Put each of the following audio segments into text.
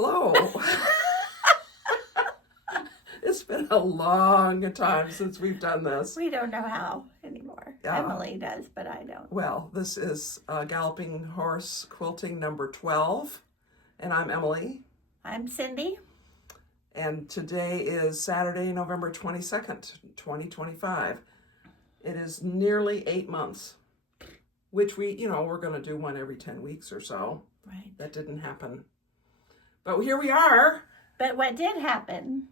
Hello. It's been a long time since we've done this. We don't know how anymore. Emily does, but I don't. Well, this is Galloping Horse Quilting number 12, and I'm Emily. I'm Cindy. And today is Saturday, November 22nd, 2025. It is nearly 8 months, which we're going to do one every 10 weeks or so. Right. That didn't happen. But here we are. But what did happen?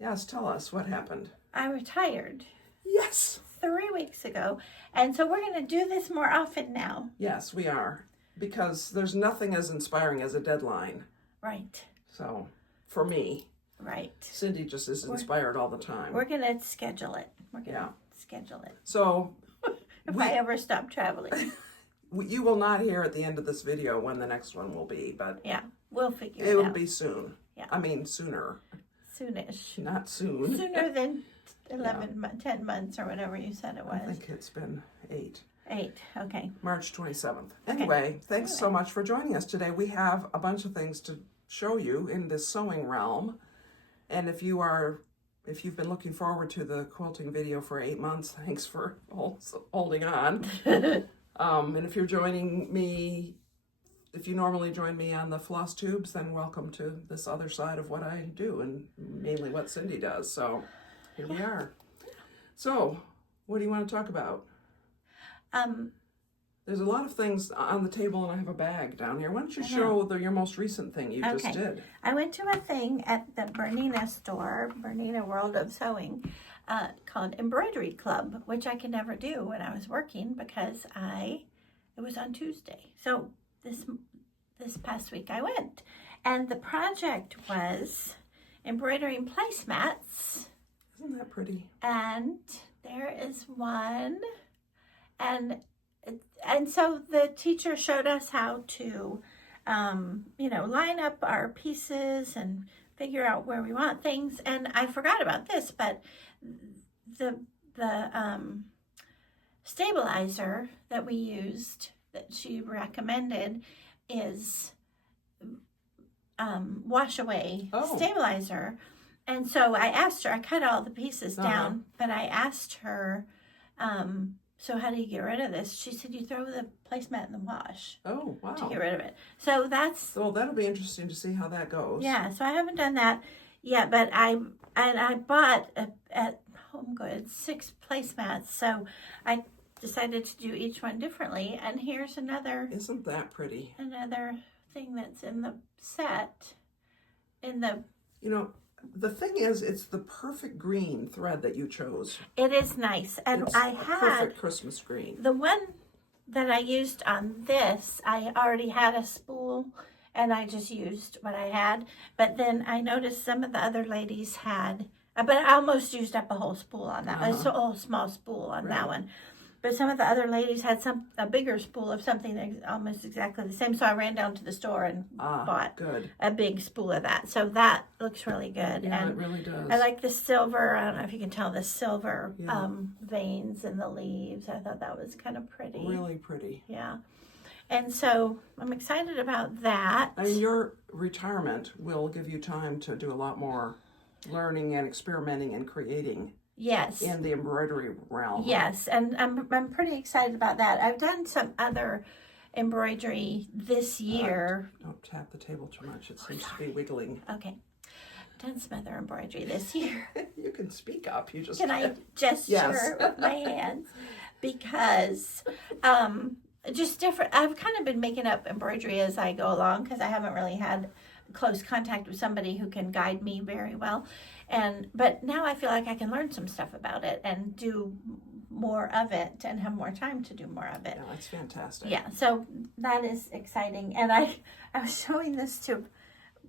Yes, tell us what happened. I retired. Yes. 3 weeks ago. And so we're going to do this more often now. Yes, we are. Because there's nothing as inspiring as a deadline. Right. So, for me. Right. Cindy just is inspired all the time. We're going to schedule it. We're going to schedule it. So, if I ever stop traveling. You will not hear at the end of this video when the next one will be, but yeah, we'll figure it out. It will be soon. Yeah. I mean, sooner. Soonish. Not soon. Sooner than 10 months or whatever you said it was. I think it's been 8. 8, okay. March 27th. Anyway, thanks so much for joining us today. We have a bunch of things to show you in this sewing realm. And if you've been looking forward to the quilting video for 8 months, thanks for holding on. And if you're joining me, if you normally join me on the floss tubes, then welcome to this other side of what I do and mainly what Cindy does. So here we are. So what do you want to talk about? There's a lot of things on the table and I have a bag down here. Why don't you show your most recent thing you just did? I went to a thing at the Bernina store, Bernina World of Sewing, called Embroidery Club, which I could never do when I was working because it was on Tuesday. So this past week I went. And the project was embroidering placemats. Isn't that pretty? And there is one. And so the teacher showed us how to, line up our pieces and figure out where we want things. And I forgot about this, but the stabilizer that we used that she recommended is wash away stabilizer. And so I asked her, I cut all the pieces down, but I asked her, so how do you get rid of this? She said, you throw the placemat in the wash. Oh, wow. To get rid of it. So that'll be interesting to see how that goes. Yeah, so I haven't done that yet, but I bought at Home Goods 6 placemats, so I decided to do each one differently. And here's another. Isn't that pretty? Another thing that's in the set. The thing is, it's the perfect green thread that you chose. It is nice. And it's I had perfect Christmas green. The one that I used on this, I already had a spool and I just used what I had. But then I noticed some of the other ladies had, but I almost used up a whole spool on that one. So a whole small spool on that one. But some of the other ladies had a bigger spool of something that's almost exactly the same. So I ran down to the store and bought a big spool of that. So that looks really good. Yeah, and it really does. I like the silver. I don't know if you can tell the silver veins in the leaves. I thought that was kind of pretty. Really pretty. Yeah. And so I'm excited about that. And your retirement will give you time to do a lot more learning and experimenting and creating. Yes. In the embroidery realm. Yes, and I'm pretty excited about that. I've done some other embroidery this year. Don't tap the table too much. It seems to be wiggling. Okay. I've done some other embroidery this year. You can speak up. You just Can I gesture with my hands? Because just different. I've kind of been making up embroidery as I go along because I haven't really had close contact with somebody who can guide me very well. But now I feel like I can learn some stuff about it and do more of it and have more time to do more of it. Yeah, that's fantastic. Yeah, so that is exciting. And I was showing this to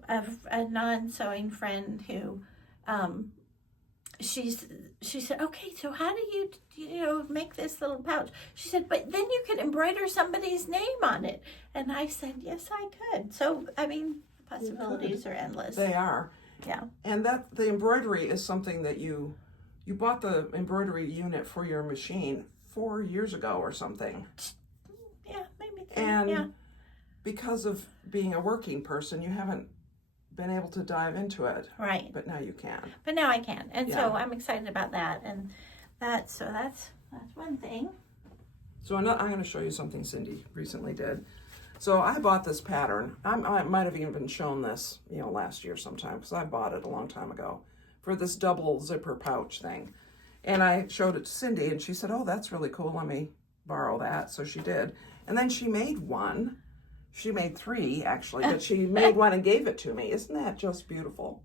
a non-sewing friend who she said, okay, so how do you make this little pouch? She said, but then you could embroider somebody's name on it. And I said, yes, I could. So, I mean, the possibilities are endless. They are. Yeah. And the embroidery is something that you bought the embroidery unit for your machine 4 years ago or something. Yeah, maybe. And because of being a working person, you haven't been able to dive into it. Right. But now you can. But now I can. And Yeah. so I'm excited about that. And that's one thing. So I'm going to show you something Cindy recently did. So I bought this pattern. I might have even been shown this, last year sometime, because I bought it a long time ago for this double zipper pouch thing. And I showed it to Cindy, and she said, oh, that's really cool. Let me borrow that. So she did. And then she made one. She made 3, actually, but she made one and gave it to me. Isn't that just beautiful?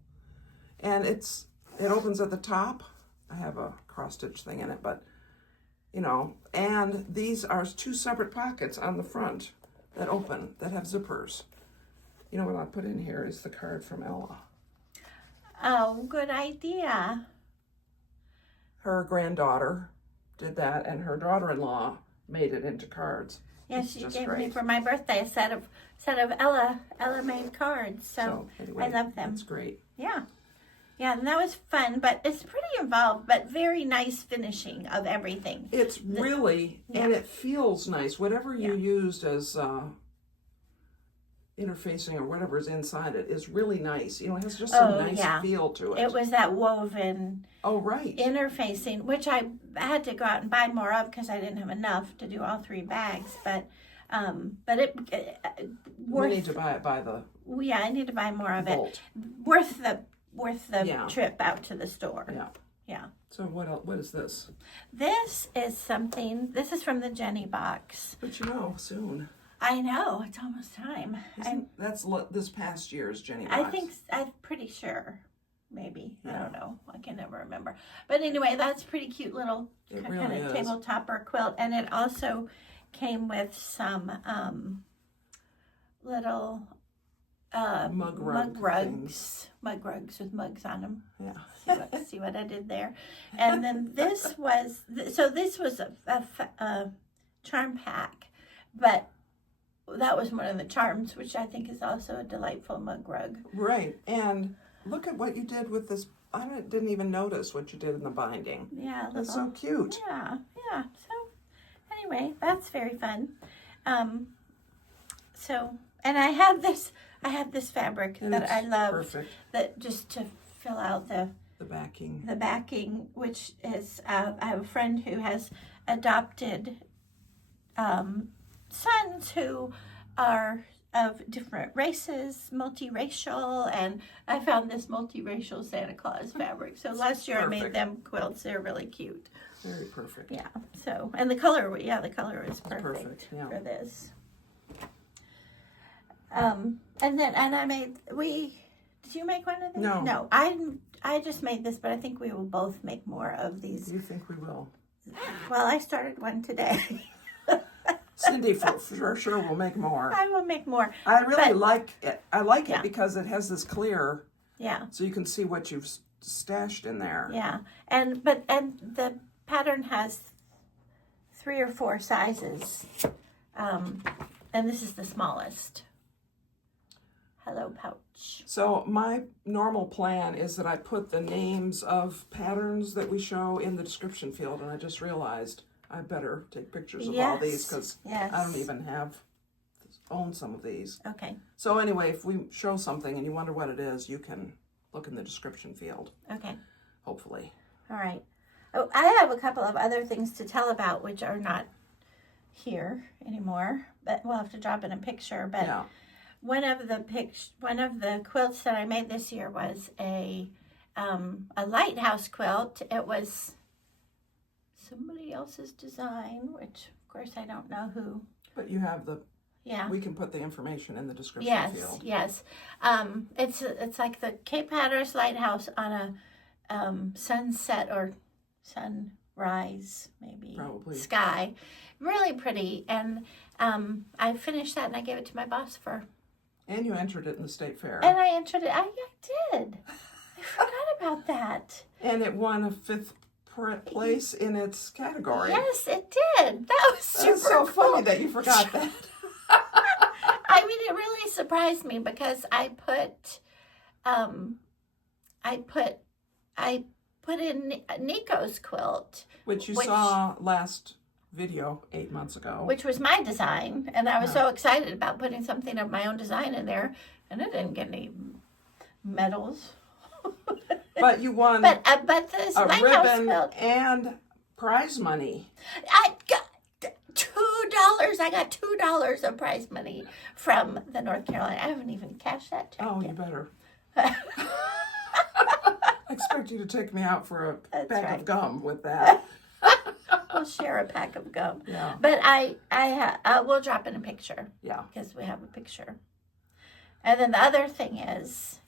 And it opens at the top. I have a cross-stitch thing in it, but, and these are 2 separate pockets on the front that open, that have zippers. What I put in here is the card from Ella. Oh, good idea. Her granddaughter did that, and her daughter-in-law made it into cards. Yes, she gave me for my birthday a set of Ella made cards. So anyway, I love them. That's great. Yeah. Yeah, and that was fun, but it's pretty involved, but very nice finishing of everything. It's really, and it feels nice. Whatever you used as interfacing or whatever is inside it is really nice. It has just some nice feel to it. It was that woven interfacing, which I had to go out and buy more of because I didn't have enough to do all 3 bags. But it we need to buy it by the I need to buy more of bolt. It. Worth the trip out to the store. Yeah. Yeah. So what is this? This is something. This is from the Jenny box. But soon. I know, it's almost time. That's this past year's Jenny box. I'm pretty sure. Maybe. Yeah. I don't know. I can never remember. But anyway, that's pretty cute little kind of tabletopper quilt. And it also came with some little mug rugs with mugs on them. Yeah. See what I did there. And then this was a charm pack, but that was one of the charms, which I think is also a delightful mug rug. Right. And look at what you did with this. I didn't even notice what you did in the binding. Yeah. That's so cute. Yeah. Yeah. So anyway, that's very fun. And I had this fabric that I love. Perfect. That just to fill out the backing, which is, I have a friend who has adopted sons who are of different races, multiracial, and I found this multiracial Santa Claus fabric. So last year I made them quilts. They're really cute. Very perfect. Yeah. So, and the color is perfect for this. And I made, did you make one of these? No, I just made this, but I think we will both make more of these. You think we will? Well, I started one today. Cindy for sure will make more. I will make more. I really like it. I like it because it has this clear. Yeah. So you can see what you've stashed in there. Yeah. And the pattern has 3 or 4 sizes. And this is the smallest. Hello pouch. So my normal plan is that I put the names of patterns that we show in the description field, and I just realized I better take pictures of all these because I don't even own some of these. Okay. So anyway, if we show something and you wonder what it is, you can look in the description field. Okay. Hopefully. All right. Oh, I have a couple of other things to tell about which are not here anymore, but we'll have to drop in a picture. But one of the quilts that I made this year was a Lighthouse quilt. It was somebody else's design, which of course I don't know who. But you have we can put the information in the description field. Yes. It's like the Cape Hatteras Lighthouse on a sunset or sunrise, maybe. Probably. Sky. Really pretty. And I finished that and I gave it to my boss for. And you entered it in the state fair. And I entered it. I did. I forgot about that. And it won a 5th place in its category. Yes, it did. That was super That's so cool. Funny that you forgot that. I mean, it really surprised me because I put in Nico's quilt, which you saw last video 8 months ago, which was my design, and I was so excited about putting something of my own design in there, and it didn't get any medals. But you won But this a Lighthouse ribbon quilt, and prize money. I got $2. I got $2 of prize money from the North Carolina. I haven't even cashed that check Oh, yet. you better. I expect you to take me out for a That's bag right. of gum with that. We'll share a pack of gum. Yeah. But we'll drop in a picture. Yeah. Because we have a picture. And then the other thing is,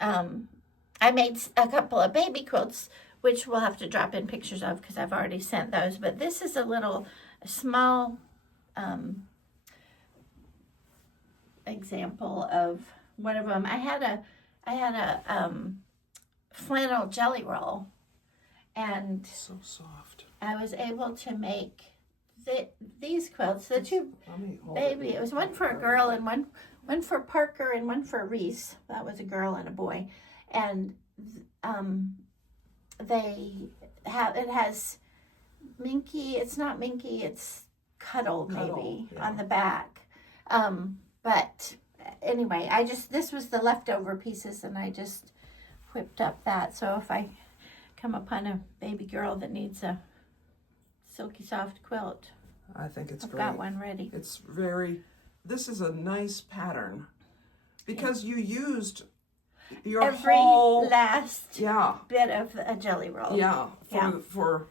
I made a couple of baby quilts, which we'll have to drop in pictures of because I've already sent those. But this is a small example of one of them. I had a flannel jelly roll, and So soft. I was able to make these quilts. The two Let me hold baby. It was one for a girl and one for Parker and one for Reese. That was a girl and a boy, and it has Minky. It's not Minky. It's Cuddle maybe yeah. on the back. But anyway, this was the leftover pieces, and I just whipped up that. So if I come upon a baby girl that needs a silky soft quilt, I think it's I've great. got one ready. This is a nice pattern because you used your Every whole last yeah bit of a jelly roll. yeah Yeah. for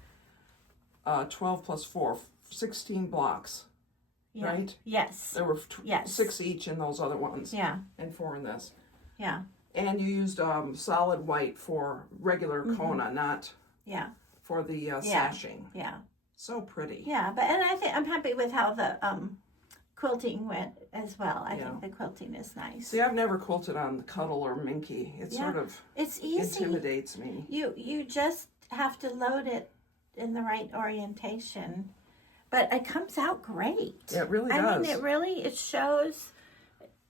12 plus 4, 16 blocks, Yeah. right? Yes. There were Yes. 6 each in those other ones, Yeah. and 4 in this. Yeah. And you used solid white for regular Kona, not Yeah. for the sashing. Yeah. So pretty. Yeah. And I think I'm happy with how the quilting went as well. I think the quilting is nice. See, I've never quilted on Cuddle or Minky. It sort of It's easy. intimidates me. You just have to load it in the right orientation, but it comes out great. It really I does. mean, it shows.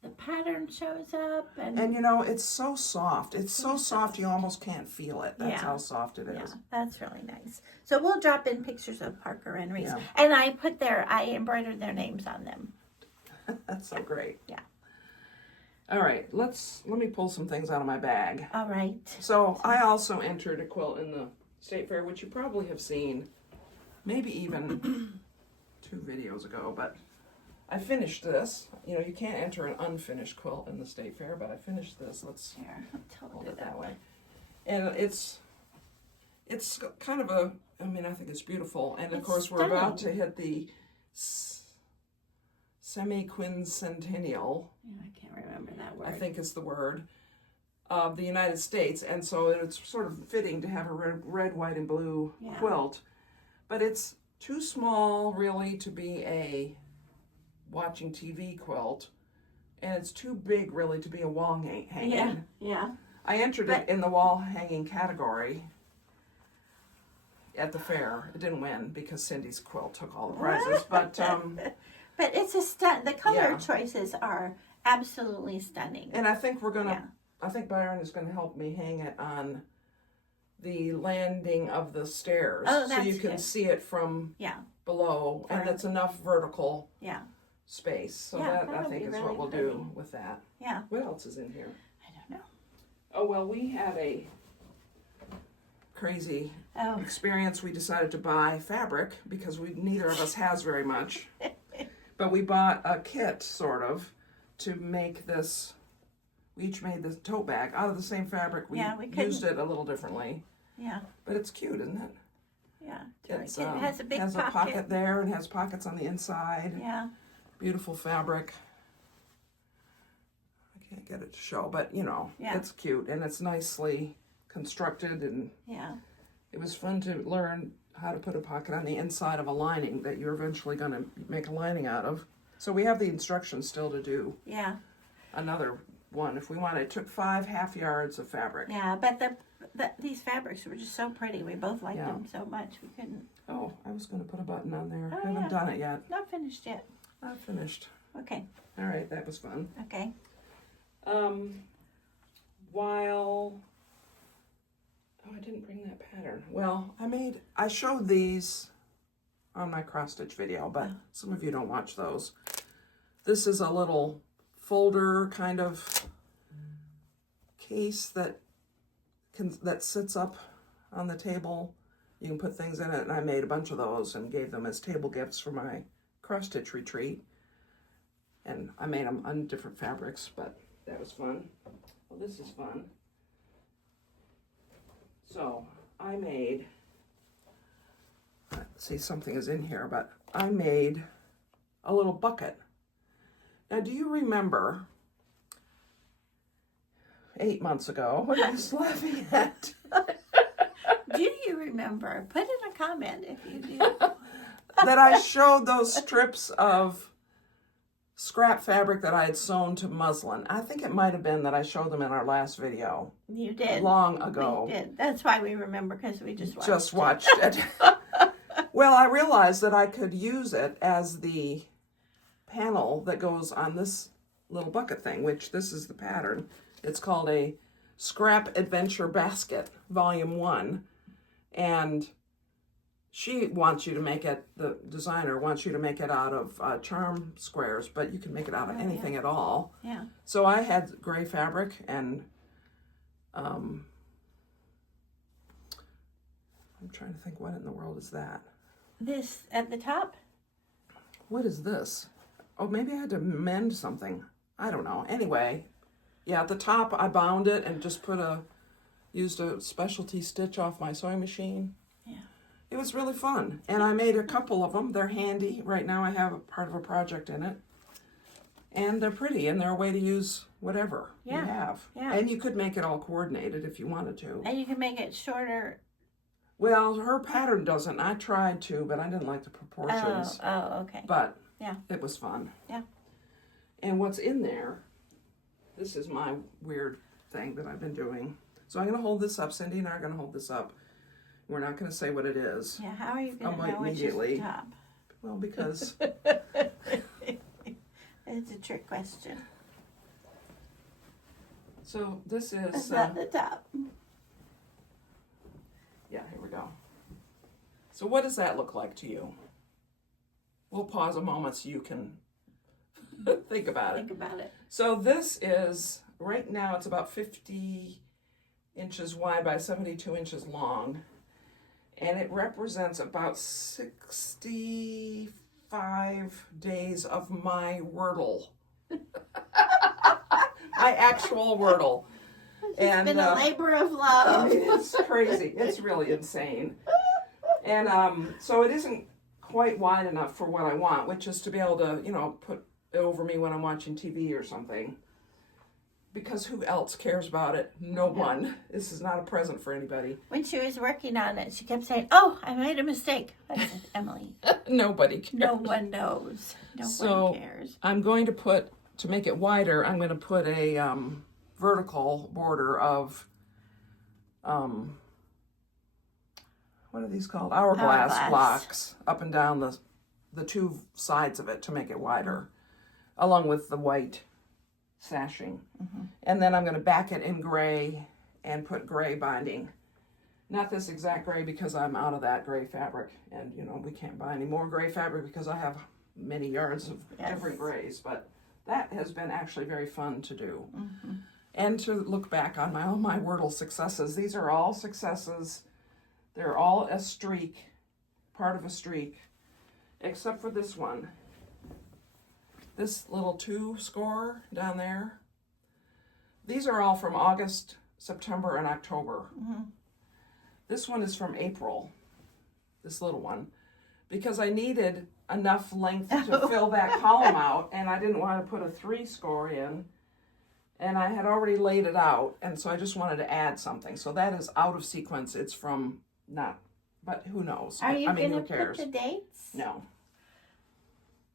The pattern shows up, and it's so soft. It's so soft you almost can't feel it. That's how soft it is. yeah, that's really nice. So we'll drop in pictures of Parker and Reese, Yeah. and I embroidered their names on them. That's so great. Yeah. All right, let me pull some things out of my bag. All right. So I also entered a quilt in the State Fair, which you probably have seen, maybe even 2 videos ago, but I finished this. You know, you can't enter an unfinished quilt in the State Fair, but I finished this. Let's Here, I'll hold do it that that. way. And it's kind of I think it's beautiful. And of It's course, we're about to stunning. hit the semi-quincentennial, I can't remember that word. I think is the word, of the United States. And so it's sort of fitting to have a red, white, and blue quilt. But it's too small, really, to be a watching TV quilt. And it's too big, really, to be a wall hanging. Yeah. Yeah. I entered it in the wall hanging category at the fair. It didn't win because Cindy's quilt took all the prizes. But But it's the color choices are absolutely stunning. and I think I think Byron is gonna help me hang it on the landing of the stairs. Oh, so you that's can good. see it from Yeah. below, and it's enough vertical Yeah. space. So Yeah, that I that'll think be is really what we'll pretty. do with that. Yeah. What else is in here? I don't know. Oh well, we had a crazy Oh. experience. We decided to buy fabric because neither of us has very much. But we bought a kit, sort of, to make this. We each made this tote bag out of the same fabric. We used it a little differently. Yeah. But it's cute, isn't it? Yeah. It's, it has a big a pocket there and has pockets on the inside. Yeah. Beautiful fabric. I can't get it to show, but it's cute and it's nicely constructed, and it was fun to learn how to put a pocket on the inside of a lining that you're eventually going to make a lining out of. So we have the instructions still to do another one if we want. It took 5 half yards of fabric. Yeah, but these fabrics were just so pretty. We both liked them so much. We couldn't. Oh, I was going to put a button on there. Oh, I haven't done it yet. Not finished yet. Not finished. Okay. All right, that was fun. Okay. I didn't bring that pattern. Well, I showed these on my cross stitch video, but some of you don't watch those. This is a little folder kind of case that sits up on the table. You can put things in it, and I made a bunch of those and gave them as table gifts for my cross stitch retreat. And I made them on different fabrics, but that was fun. Well, this is fun. So I made, let's see, something is in here, but I made a little bucket. Now, do you remember 8 months ago when I was laughing at? Do you remember? Put in a comment if you do. That I showed those strips of scrap fabric that I had sewn to muslin. I think it might have been that I showed them in our last video. You did. Long ago. We did. That's why we remember, because we just watched it. Well, I realized that I could use it as the panel that goes on this little bucket thing, which this is the pattern. It's called a Scrap Adventure Basket, Volume 1. And she wants you to make it, the designer wants you to make it out of charm squares, but you can make it out of anything at all. Yeah. So I had gray fabric and I'm trying to think, what in the world is that? This at the top? What is this? Oh, maybe I had to mend something. I don't know. Anyway, yeah, at the top I bound it and just used a specialty stitch off my sewing machine. Yeah. It was really fun. And I made a couple of them. They're handy. Right now I have a part of a project in it. And they're pretty, and they're a way to use whatever you have. Yeah. And you could make it all coordinated if you wanted to. And you can make it shorter. Well, her pattern doesn't. I tried to, but I didn't like the proportions. Oh, okay. But yeah, it was fun. Yeah. And what's in there, this is my weird thing that I've been doing. So I'm going to hold this up. Cindy and I are going to hold this up. We're not going to say what it is. Yeah, how are you going to know which is the top? Well, because... It's a trick question. So this is... It's not the top. Yeah, here we go. So what does that look like to you? We'll pause a moment so you can think about it. Think about it. So this is, right now it's about 50 inches wide by 72 inches long. And it represents about 65 days of my Wordle. My actual Wordle. It's been a labor of love. It's crazy. It's really insane. And so it isn't quite wide enough for what I want, which is to be able to, put it over me when I'm watching TV or something. Because who else cares about it? No one. This is not a present for anybody. When she was working on it, she kept saying, "Oh, I made a mistake." I said, "Emily, nobody cares. No one knows. No one cares." I'm going to make it wider, I'm going to put a vertical border of, what are these called? Hourglass blocks up and down the two sides of it to make it wider, along with the white sashing. Mm-hmm. And then I'm going to back it in gray and put gray binding. Not this exact gray because I'm out of that gray fabric, and we can't buy any more gray fabric because I have many yards of different grays, but that has been actually very fun to do. Mm-hmm. And to look back on all my Wordle successes. These are all successes. They're all a streak, part of a streak, except for this one. This little 2 score down there. These are all from August, September, and October. Mm-hmm. This one is from April, this little one, because I needed enough length to fill that column out, and I didn't want to put a 3 score in, and I had already laid it out, and so I just wanted to add something. So that is out of sequence. It's from but who knows? Are you going to put the dates? No.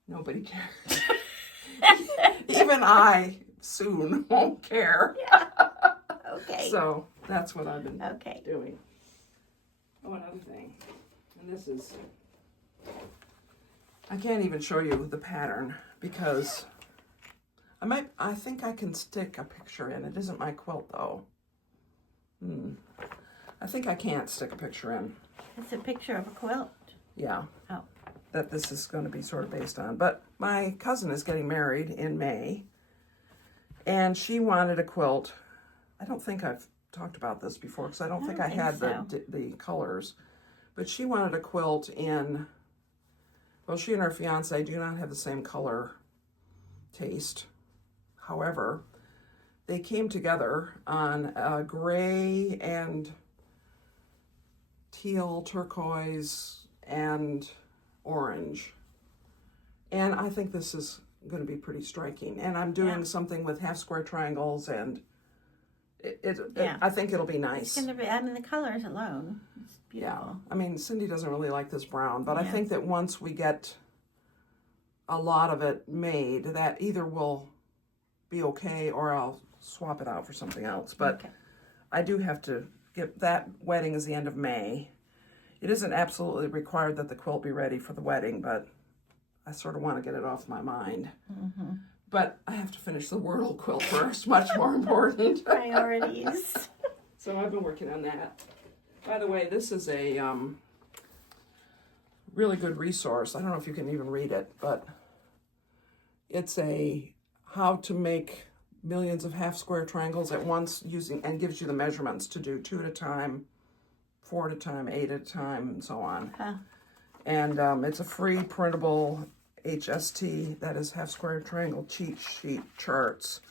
Nobody cares. Even I soon won't care. Yeah. Okay. So that's what I've been doing. Oh, another thing. And this is... I can't even show you the pattern because I think I can stick a picture in. It isn't my quilt though. I think I can't stick a picture in. It's a picture of a quilt. Yeah. Oh. That this is going to be sort of based on. But my cousin is getting married in May, and she wanted a quilt I don't think I've talked about this before because I don't think don't I think had so. the colors. But she wanted a quilt in, well, she and her fiance do not have the same color taste. However, they came together on a gray and teal, turquoise, and orange. And I think this is going to be pretty striking. And I'm doing something with half square triangles, and I think it'll be nice. It's going to be, I mean, the colors alone, it's beautiful. Yeah, I mean, Cindy doesn't really like this brown, but I Yeah. think that once we get a lot of it made, that either will be okay or I'll swap it out for something else. But Okay. I do have to get, that wedding is the end of May. It isn't absolutely required that the quilt be ready for the wedding, but I sort of want to get it off my mind. Mm-hmm. But I have to finish the Wordle quilt first, much more important. Priorities. So I've been working on that. By the way, this is a really good resource. I don't know if you can even read it, but it's a how to make millions of half square triangles at once using, and gives you the measurements to do 2 at a time, 4 at a time, 8 at a time, and so on. Huh. And it's a free printable HST, that is half square triangle cheat sheet charts.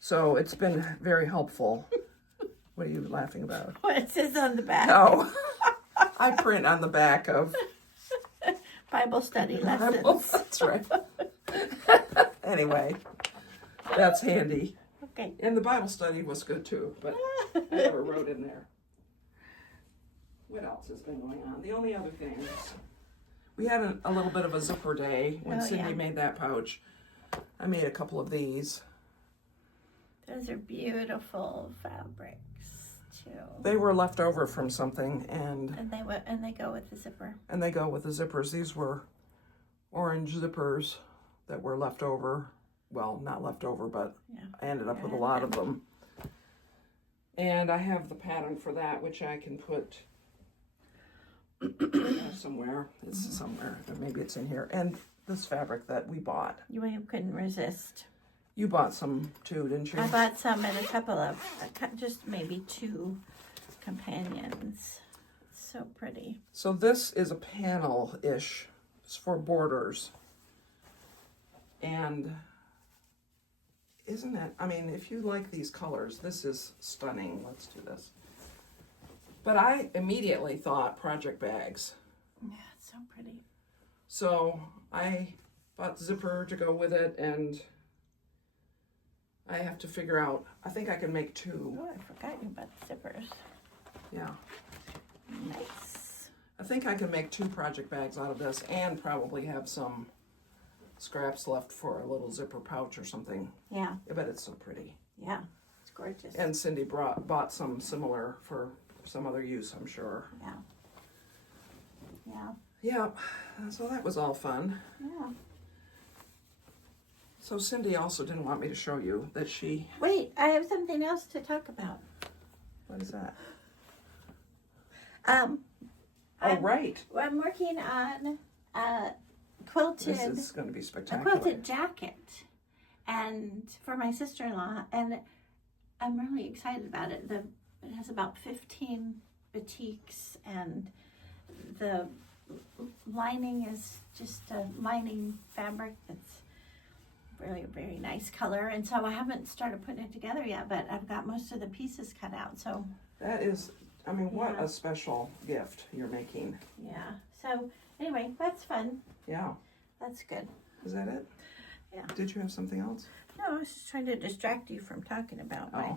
So it's been very helpful. What are you laughing about? What it says on the back. No, I print on the back of Bible study lessons. That's right. Anyway, that's handy. Okay. And the Bible study was good too, but I never wrote in there. What else has been going on? The only other things, we had a little bit of a zipper day when Cindy made that pouch. I made a couple of these. Those are beautiful fabrics too. They were left over from something, and they go with the zipper. they go with the zippers. These were orange zippers that were left over. Well, not left over, but I ended up with a lot of them. And I have the pattern for that, which I can put somewhere. It's somewhere. Maybe it's in here. And this fabric that we bought. You couldn't resist. You bought some too, didn't you? I bought some and a couple of, just maybe 2 companions. So pretty. So this is a panel-ish. It's for borders. And isn't it, I mean, if you like these colors, this is stunning. Let's do this. But I immediately thought project bags. Yeah, it's so pretty. So I bought the zipper to go with it, and I have to figure out, I think I can make 2. Oh, I forgot you about the zippers. Yeah. Nice. I think I can make 2 project bags out of this and probably have some scraps left for a little zipper pouch or something. Yeah. I bet it's so pretty. Yeah, it's gorgeous. And Cindy bought some similar for some other use, I'm sure. Yeah. Yeah. Yeah, so that was all fun. Yeah. So Cindy also didn't want me to show you that she... Wait, I have something else to talk about. What is that? I'm working on quilted. This is going to be A spectacular. quilted jacket, and for my sister-in-law, and I'm really excited about it. It has about 15 batiks, and the lining is just a lining fabric that's really a very nice color, and so I haven't started putting it together yet, but I've got most of the pieces cut out, so. That is, I mean, what a special gift you're making. Yeah, so anyway, that's fun. Yeah. That's good. Is that it? Yeah. Did you have something else? No, I was just trying to distract you from talking about my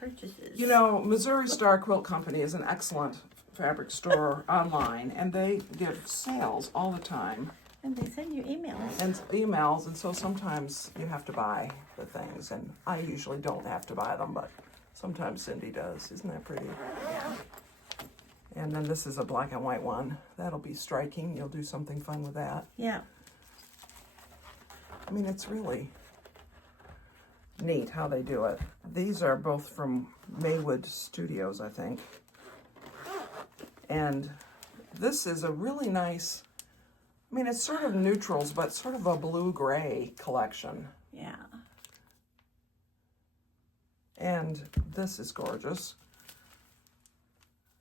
purchases. You know, Missouri Star Quilt Company is an excellent fabric store online, and they give sales all the time. And they send you emails. And so sometimes you have to buy the things, and I usually don't have to buy them, but sometimes Cindy does. Isn't that pretty? Yeah. And then this is a black and white one. That'll be striking. You'll do something fun with that. Yeah. I mean, it's really neat how they do it. These are both from Maywood Studios, I think. And this is a really nice, I mean, it's sort of neutrals, but sort of a blue-gray collection. Yeah. And this is gorgeous.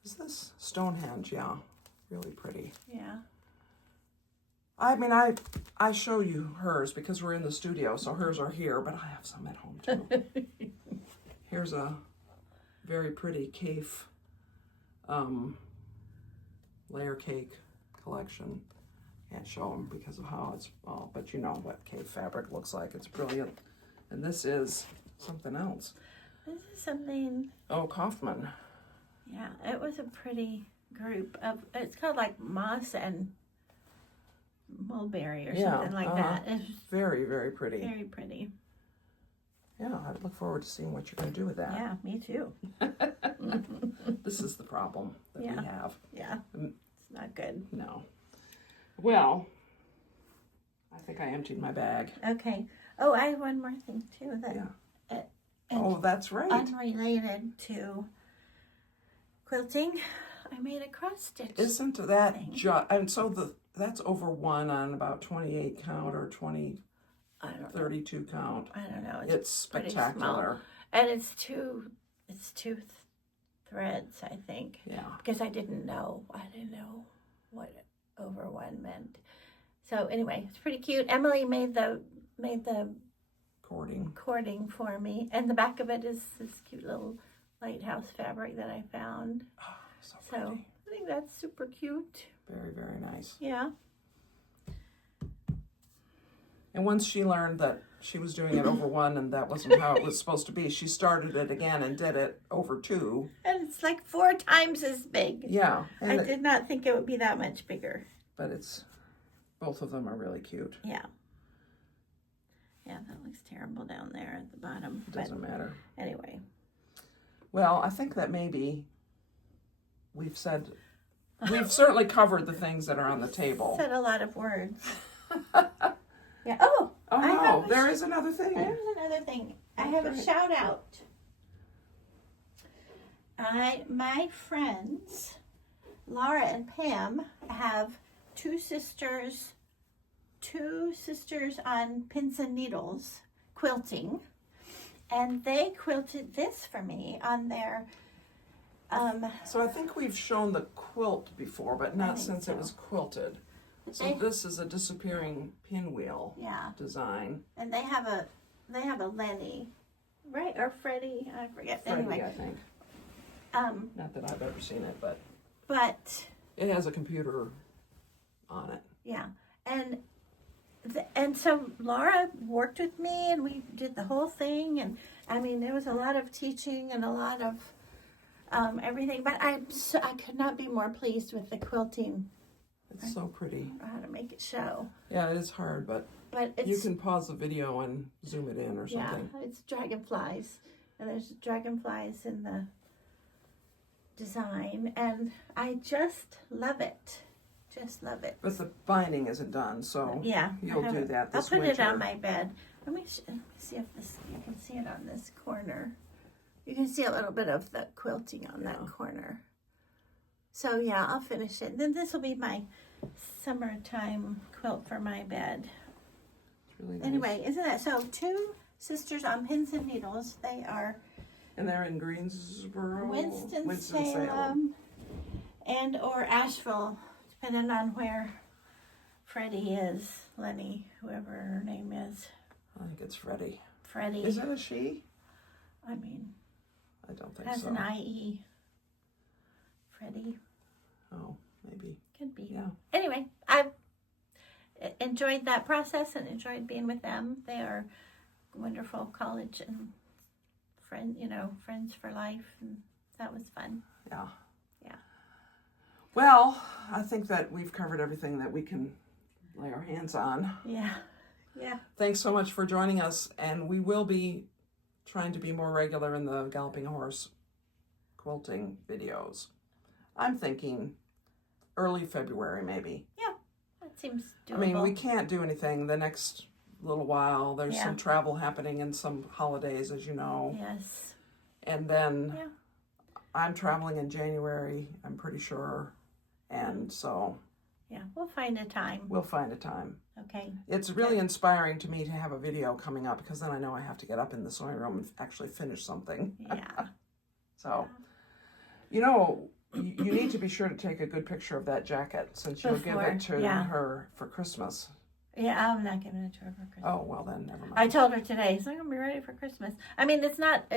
Is this Stonehenge? Yeah, really pretty. Yeah. I mean, I show you hers because we're in the studio, so hers are here, but I have some at home too. Here's a very pretty Cafe layer cake collection. Can't show them because of how it's, well, but you know what Cafe fabric looks like. It's brilliant. And this is something else. This is something. Oh, Kaufman. Yeah, it was a pretty group of. It's called like moss and mulberry or something like that. It's very, very pretty. very pretty. Yeah, I look forward to seeing what you're going to do with that. Yeah, me too. This is the problem that we have. Yeah, it's not good. No. Well, I think I emptied my bag. Okay. Oh, I have one more thing too. That Oh, that's right. unrelated to quilting. I made a cross stitch. Isn't that and so that's over one on about 28 count or 32 count. I don't know. It's spectacular. And it's two threads, I think. Yeah. Because I didn't know what over one meant. So anyway, it's pretty cute. Emily made the cording for me, and the back of it is this cute little Lighthouse fabric that I found. Oh, so pretty. So I think that's super cute. Very, very nice. Yeah. And once she learned that she was doing it over one and that wasn't how it was supposed to be, she started it again and did it over two. And it's like 4 times as big. Yeah. I did not think it would be that much bigger. But both of them are really cute. Yeah. Yeah, that looks terrible down there at the bottom. It doesn't matter. Anyway. Well, I think that maybe we've certainly covered the things that are on the table. Said a lot of words. Yeah. Oh no, there is another thing. There's another thing. I have a shout out. My friends, Laura and Pam, have two sisters on pins and needles quilting, and they quilted this for me on their so I think we've shown the quilt before, but not since it was quilted. So this is a disappearing pinwheel design. And they have a Lenny, right? Or Freddie, I forget. Freddie, anyway. I think. Not that I've ever seen it, but it has a computer on it. Yeah. And so Laura worked with me, and we did the whole thing, and I mean there was a lot of teaching and a lot of everything, but I could not be more pleased with the quilting. It's so pretty. How to make it show. Yeah, it is hard, but you can pause the video and zoom it in or something. Yeah, it's dragonflies, and there's dragonflies in the design, and I just love it. Just love it. But the binding isn't done, so you'll do that this I'll put winter. it on my bed. Let me see if you can see it on this corner. You can see a little bit of the quilting on that corner. So yeah, I'll finish it. Then this will be my summertime quilt for my bed. It's really nice. Anyway, isn't that so? Two sisters on pins and needles. They are. And they're in Greensboro, Winston-Salem, and or Asheville, depending on where Freddie is, Lenny, whoever her name is. I think it's Freddie. Freddie. Is that a she? I mean, I don't think has so. an IE. Freddie. Oh, maybe. Could be. Yeah. Anyway, I've enjoyed that process and enjoyed being with them. They are wonderful college and friends for life, and that was fun. Yeah. Yeah. Well, I think that we've covered everything that we can lay our hands on. Yeah. Yeah. Thanks so much for joining us, and we will be trying to be more regular in the Galloping Horse quilting videos. I'm thinking early February, maybe. Yeah, that seems doable. I mean, we can't do anything the next little while. There's some travel happening and some holidays, as you know. Yes. And then I'm traveling in January, I'm pretty sure. And so Yeah, we'll find a time. We'll find a time. Okay. It's really inspiring to me to have a video coming up because then I know I have to get up in the sewing room and actually finish something. Yeah. So, you know, you need to be sure to take a good picture of that jacket since you'll give it to her for Christmas. Yeah, I'm not giving it to her for Christmas. Oh, well then, never mind. I told her today, it's not going to be ready for Christmas. I mean, it's not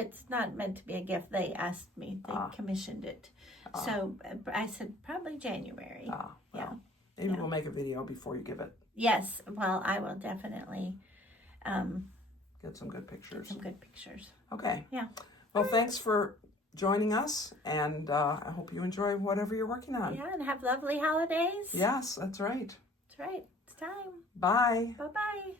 meant to be a gift. They asked me. They commissioned it. So I said, probably January. Well, maybe we'll make a video before you give it. Yes. Well, I will definitely Get some good pictures. Okay. Yeah. Well, thanks for joining us, and I hope you enjoy whatever you're working on. Yeah, and have lovely holidays. Yes, that's right. That's right. It's time. Bye. Bye-bye.